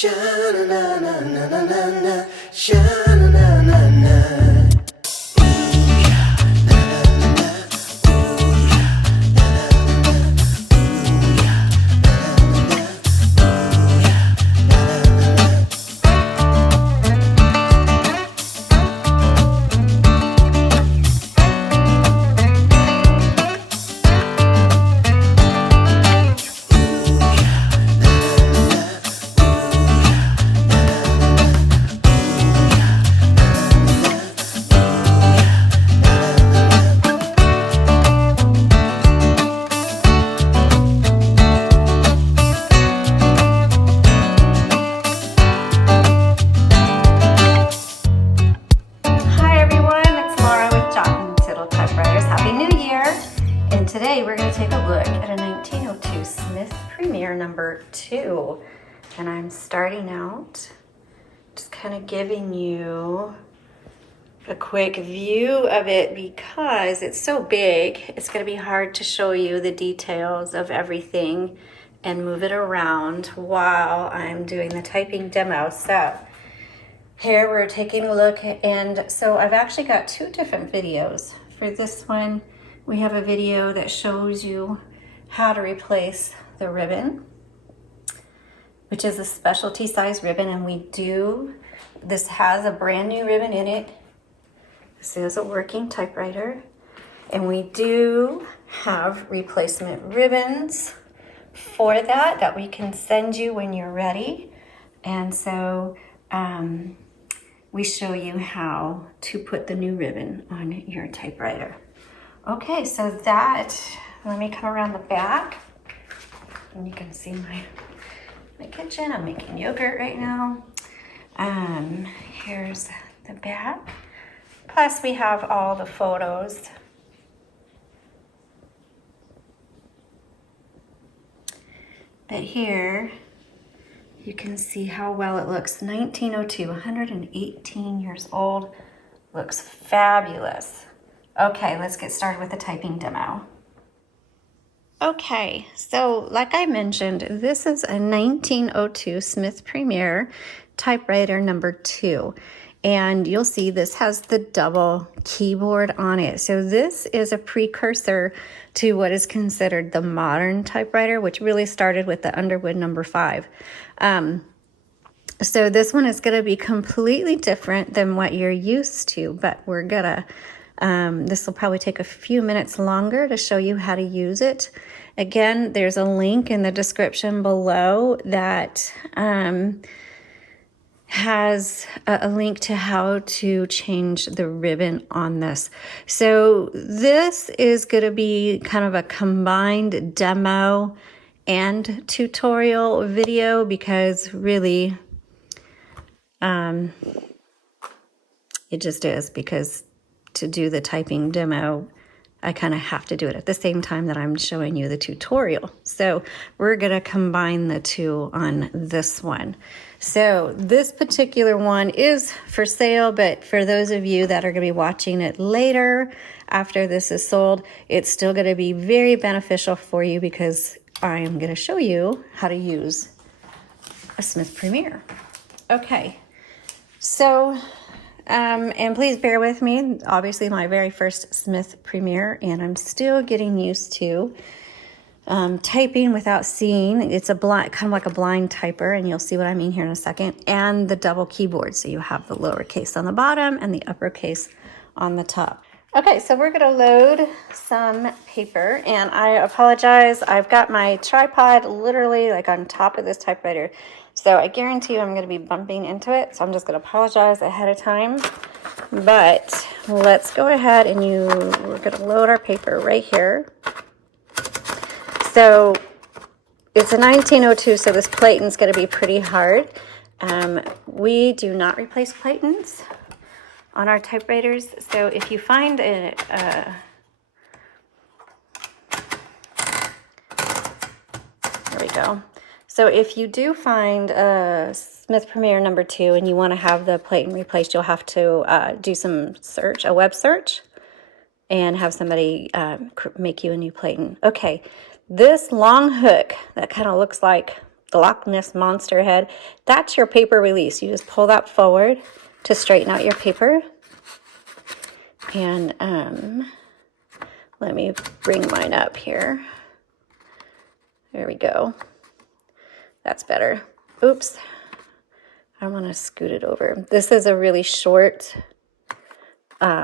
Sha-na-na-na-na-na-na-na, sha-na-na-na-na. Today we're going to take a look at a 1902 Smith Premier number 2, and I'm starting out just kind of giving you a quick view of it because it's so big. It's going to be hard to show you the details of everything and move it around while I'm doing the typing demo. So here we're taking a look, and so I've actually got 2 different videos. For this one, we have a video that shows you how to replace the ribbon, which is a specialty size ribbon, and this has a brand new ribbon in it. This is a working typewriter, and we do have replacement ribbons for that we can send you when you're ready. And so we show you how to put the new ribbon on your typewriter. Okay, so let me come around the back, and you can see my kitchen. I'm making yogurt right now. Here's the back. Plus we have all the photos. But here you can see how well it looks. 1902, 118 years old. Looks fabulous. Okay, let's get started with the typing demo. Okay, so like I mentioned, this is a 1902 Smith Premier typewriter number 2. And you'll see this has the double keyboard on it. So this is a precursor to what is considered the modern typewriter, which really started with the Underwood number 5. So this one is going to be completely different than what you're used to, but we're gonna this will probably take a few minutes longer to show you how to use it. Again, there's a link in the description below that has a link to how to change the ribbon on this. So this is going to be kind of a combined demo and tutorial video because really it just is, because to do the typing demo, I kind of have to do it at the same time that I'm showing you the tutorial. So we're going to combine the two on this one. So this particular one is for sale, but for those of you that are going to be watching it later, after this is sold, it's still going to be very beneficial for you because I am going to show you how to use a Smith Premier. Okay, so and please bear with me. Obviously, my very first Smith Premier, and I'm still getting used to typing without seeing. It's a blind, kind of like a blind typer, and you'll see what I mean here in a second. And the double keyboard, so you have the lowercase on the bottom and the uppercase on the top. Okay, so we're going to load some paper, and I apologize. I've got my tripod literally like on top of this typewriter. So I guarantee you I'm going to be bumping into it, so I'm just going to apologize ahead of time. But let's go ahead and we're going to load our paper right here. So it's a 1902, so this platen's going to be pretty hard. We do not replace platens on our typewriters. So if you find there we go. So if you do find a Smith Premier number 2 and you want to have the platen replaced, you'll have to do some search, a web search, and have somebody make you a new platen. Okay, this long hook that kind of looks like Loch Ness monster head. That's your paper release. You just pull that forward to straighten out your paper. And let me bring mine up here. There we go. That's better. Oops. I want to scoot it over. This is a really short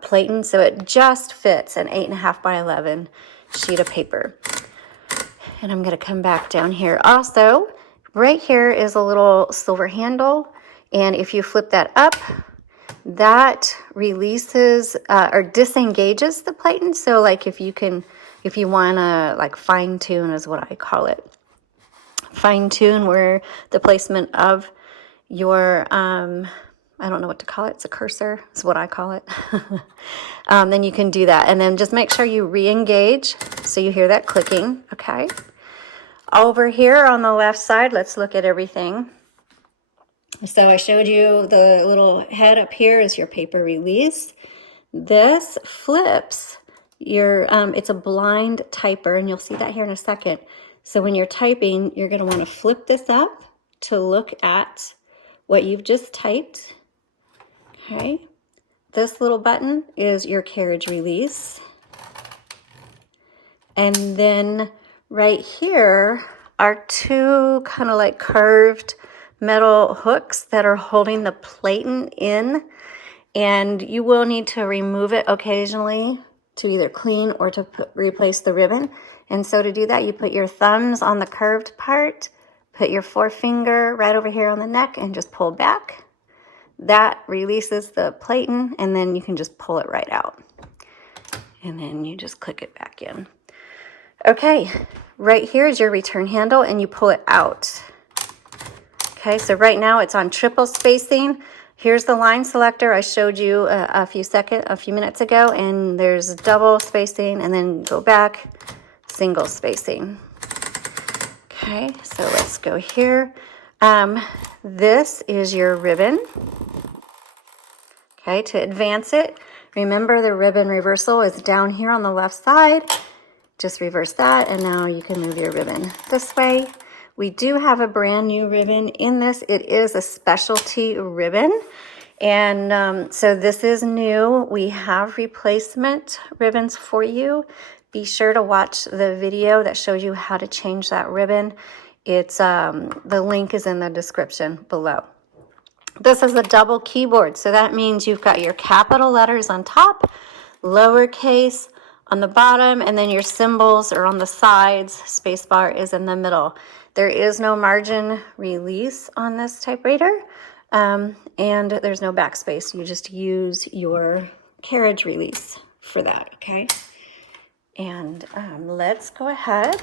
platen, so it just fits an 8.5 by 11 sheet of paper. And I'm going to come back down here. Also, right here is a little silver handle, and if you flip that up, that releases or disengages the platen. So like if you want to like fine tune is what I call it. Fine tune where the placement of your, I don't know what to call it. It's a cursor. It's what I call it. Then you can do that. And then just make sure you re-engage so you hear that clicking. Okay. Over here on the left side, let's look at everything. So I showed you the little head up here is your paper release. This flips your, it's a blind typer, and you'll see that here in a second. So when you're typing, you're going to want to flip this up to look at what you've just typed. Okay. This little button is your carriage release. And then right here are two kind of like curved metal hooks that are holding the platen in, and you will need to remove it occasionally to either clean or to replace the ribbon. And so to do that, you put your thumbs on the curved part, put your forefinger right over here on the neck, and just pull back. That releases the platen, and then you can just pull it right out. And then you just click it back in. Okay, right here is your return handle, and you pull it out. Okay, so right now it's on triple spacing. Here's the line selector I showed you a few minutes ago, and there's double spacing, and then go back, single spacing. Okay, so let's go here. This is your ribbon. Okay, to advance it, remember the ribbon reversal is down here on the left side. Just reverse that, and now you can move your ribbon this way. We do have a brand new ribbon in this. It is a specialty ribbon. And so this is new. We have replacement ribbons for you. Be sure to watch the video that shows you how to change that ribbon. It's the link is in the description below. This is a double keyboard. So that means you've got your capital letters on top, lowercase on the bottom, and then your symbols are on the sides. Spacebar is in the middle. There is no margin release on this typewriter, and there's no backspace. You just use your carriage release for that, okay? And let's go ahead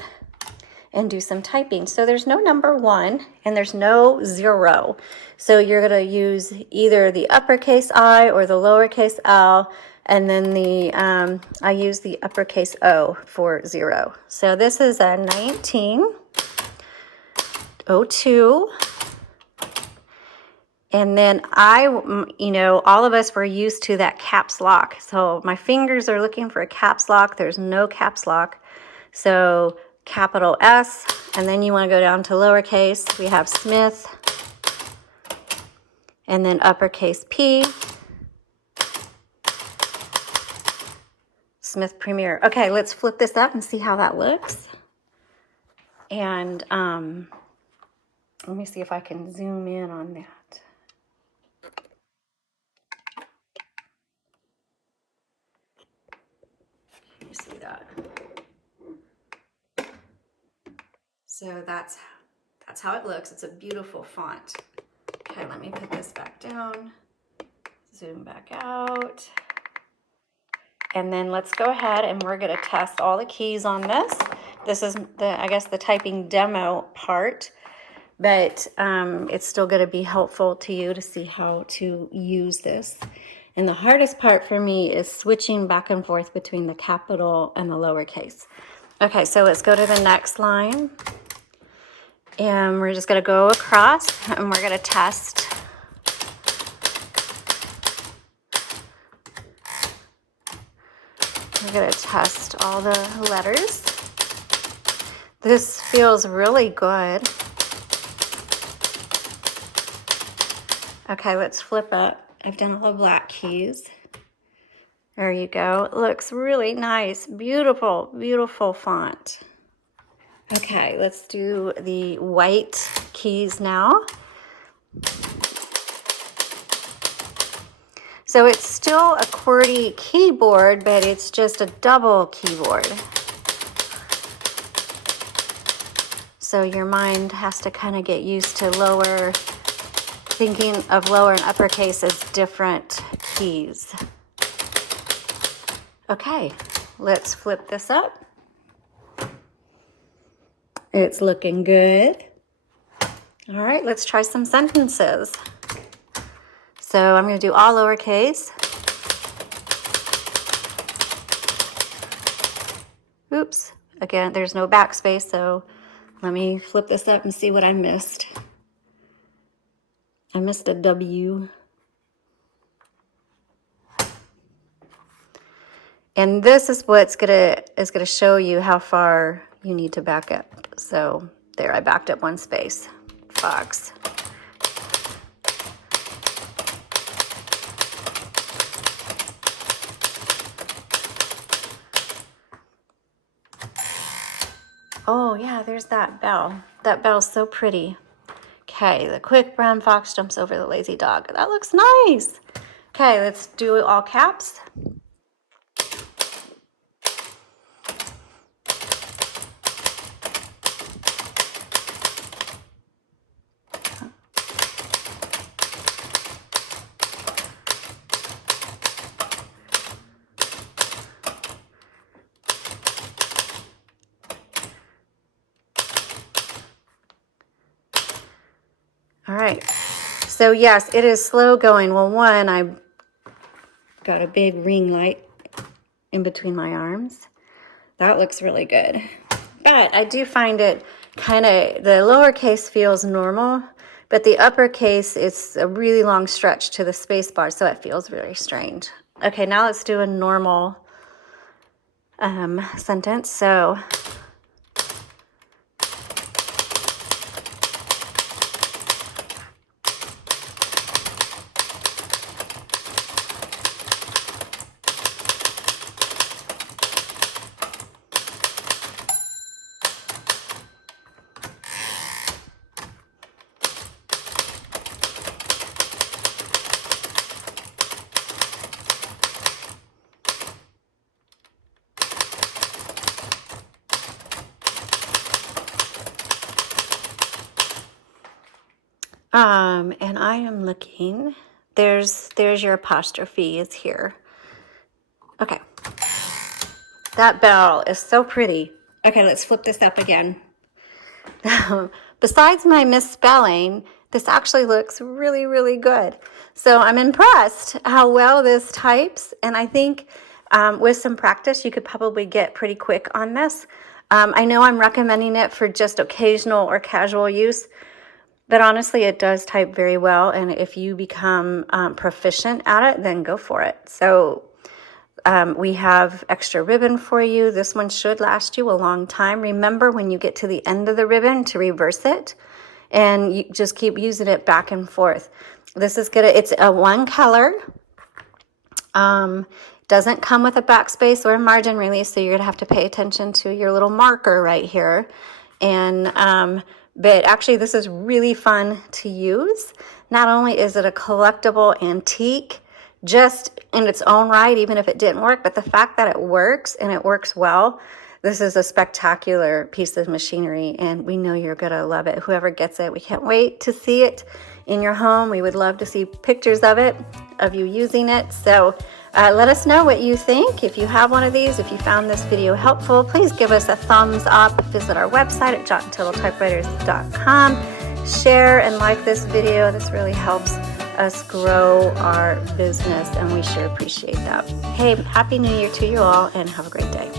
and do some typing. So there's no number 1 and there's no 0. So you're gonna use either the uppercase I or the lowercase L, and then the I use the uppercase O for 0. So this is a 1902. And then all of us were used to that caps lock. So my fingers are looking for a caps lock. There's no caps lock. So capital S, and then you want to go down to lowercase. We have Smith, and then uppercase P, Smith Premier. Okay, let's flip this up and see how that looks. And let me see if I can zoom in on that. Can you see that? So that's how it looks. It's a beautiful font. Okay, let me put this back down. Zoom back out. And then let's go ahead and we're going to test all the keys on this. This is the typing demo part, but it's still going to be helpful to you to see how to use this. And the hardest part for me is switching back and forth between the capital and the lowercase. Okay, so let's go to the next line. And we're just going to go across and we're going to test. We're going to test all the letters. This feels really good. Okay, let's flip up. I've done all the black keys. There you go. It looks really nice. Beautiful, beautiful font. Okay, let's do the white keys now. So it's still a QWERTY keyboard, but it's just a double keyboard. So your mind has to kind of get used to thinking of lower and uppercase as different keys. Okay, let's flip this up. It's looking good. All right, let's try some sentences. So I'm going to do all lowercase. Oops, again, there's no backspace, so let me flip this up and see what I missed. I missed a W. And this is what's gonna show you how far you need to back up. So there, I backed up one space. Fox. Oh yeah, there's that bell. That bell's so pretty. Okay, the quick brown fox jumps over the lazy dog. That looks nice. Okay, let's do all caps. All right, so yes, it is slow going. Well, one, I've got a big ring light in between my arms. That looks really good. But I do find it kind of, the lowercase feels normal, but the uppercase, it's a really long stretch to the space bar, so it feels very strange. Okay, now let's do a normal sentence. So, and I am looking, there's your apostrophe is here. Okay. That bell is so pretty. Okay, let's flip this up again. Besides my misspelling, this actually looks really, really good. So I'm impressed how well this types, and I think with some practice, you could probably get pretty quick on this. I know I'm recommending it for just occasional or casual use, but honestly, it does type very well, and if you become proficient at it, then go for it. So we have extra ribbon for you. This one should last you a long time. Remember, when you get to the end of the ribbon, to reverse it, and you just keep using it back and forth. This is gonna, it's a one color. Doesn't come with a backspace or a margin release, so you're gonna have to pay attention to your little marker right here. And but actually, this is really fun to use. Not only is it a collectible antique, just in its own right, even if it didn't work, but the fact that it works and it works well, this is a spectacular piece of machinery, and we know you're gonna love it. Whoever gets it, we can't wait to see it in your home. We would love to see pictures of it, of you using it. So let us know what you think. If you have one of these, if you found this video helpful, please give us a thumbs up. Visit our website at UntitledTypewriters.com. Share and like this video. This really helps us grow our business, and we sure appreciate that. Hey, Happy New Year to you all, and have a great day.